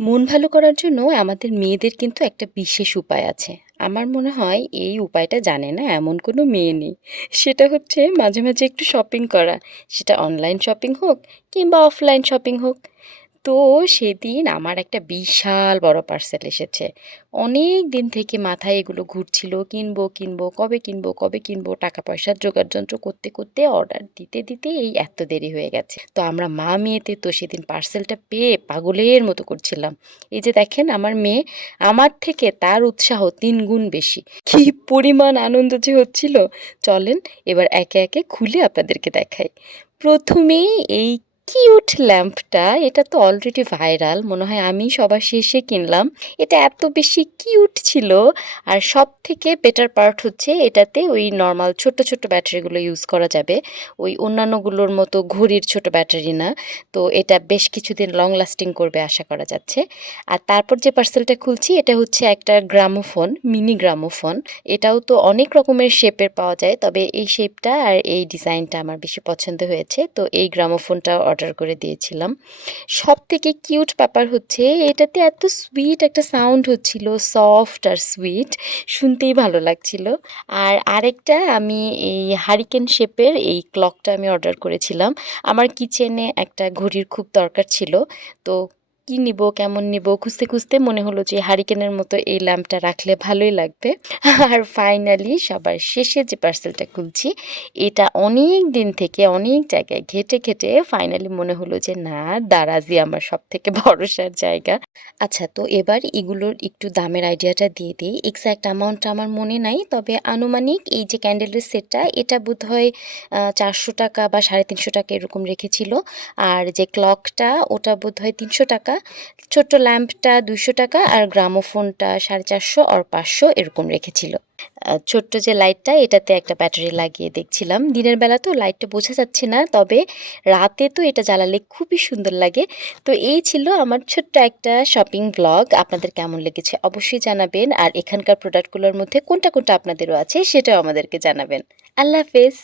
মন ভালো করার জন্য আমাদের মেয়েদের কিন্তু একটা বিশেষ উপায় আছে। আমার মনে হয় এই উপায়টা জানে না এমন কোনো মেয়ে নেই। সেটা হচ্ছে মাঝে, মাঝে একটু শপিং করা। সেটা অনলাইন শপিং হোক কিংবা অফলাইন শপিং হোক। তো সেদিন আমার একটা বিশাল বড় পার্সেল এসেছে। অনেক দিন থেকে মাথায় এগুলো ঘুরছিল, কিনবো, কিনবো, কবে কিনবো, কবে কিনবো, টাকা পয়সার জোগাড়যন্ত্র করতে, করতে অর্ডার দিতে, দিতে এই এত দেরি হয়ে গেছে। তো আমরা মা মেয়েতে তো সেদিন পার্সেলটা পেয়ে পাগলের মতো করছিলাম। এই যে দেখেন আমার মেয়ে, আমার থেকে তার উৎসাহ ৩ গুণ বেশি। কি পরিমাণ আনন্দ যে হচ্ছিল! চলেন এবার একে, একে খুলে আপনাদেরকে দেখাই। প্রথমেই এই কিউট ল্যাম্পটা, এটা তো অলরেডি ভাইরাল। মনে হয় আমিই সবার শেষে কিনলাম। এটা এত বেশি কিউট ছিল। আর সবথেকে বেটার পার্ট হচ্ছে এটাতে ওই নরমাল ছোট্ট, ছোট্ট ব্যাটারিগুলো ইউজ করা যাবে। ওই অন্যান্যগুলোর মতো ঘড়ির ছোট ব্যাটারি না। তো এটা বেশ কিছুদিন লং লাস্টিং করবে আশা করা যাচ্ছে। আর তারপর যে পার্সেলটা খুলছি এটা হচ্ছে একটা গ্রামোফোন, মিনি গ্রামোফোন। এটাও তো অনেক রকমের শেপের পাওয়া যায়। তবে এই শেপটা আর এই ডিজাইনটা আমার বেশি পছন্দ হয়েছে। তো এই গ্রামোফোনটা অর্ডার করে দিয়েছিলাম। সবথেকে কিউট ব্যাপার হচ্ছে এটাতে এত সুইট একটা সাউন্ড হচ্ছিল, সফট আর সুইট। শুনতেই ভালো লাগছিল। আর আরেকটা আমি এই হারিকেন শেপের এই ক্লকটা আমি অর্ডার করেছিলাম। আমার কিচেনে একটা ঘড়ির খুব দরকার ছিল। তো কি নিব, কেমন নিব খুঁজতে, খুঁজতে মনে হলো যে হারিকেনের মতো এই ল্যাম্পটা রাখলে ভালোই লাগবে। আর ফাইনালি সবার শেষে যে পার্সেলটা খুলছি, এটা অনেক দিন থেকে অনেক জায়গায় ঘেঁটে, ঘেঁটে ফাইনালি মনে হলো যে না, দারাজই আমার সবথেকে ভরসার জায়গা। আচ্ছা, তো এবার এগুলোর একটু দামের আইডিয়াটা দিয়ে দিই। এক্সাক্ট অ্যামাউন্টটা আমার মনে নাই। তবে আনুমানিক এই যে ক্যান্ডেলের সেটটা এটা বোধহয় ৳৪০০ বা ৳৩৫০ এরকম রেখেছিল। আর যে ক্লকটা ওটা বোধহয় ৳৩০০, ছোট্ট ল্যাম্পটা ৳২০০ আর গ্রামোফোনটা 450 or 500 এরকম রেখেছিল। ছোট্ট যে লাইটটা এটাতে একটা ব্যাটারি লাগিয়ে দেখছিলাম। দিনের বেলা তো লাইটটা বোঝা যাচ্ছে না, তবে রাতে তো এটা জ্বালালে খুবই সুন্দর লাগে। তো এই ছিল আমার ছোট্ট একটা শপিং ভ্লগ। আপনাদের কেমন লেগেছে অবশ্যই জানাবেন। আর এখানকার প্রোডাক্টগুলোর মধ্যে কোনটা, কোনটা আপনাদেরও আছে সেটাও আমাদেরকে জানাবেন। আল্লাহ হাফেজ।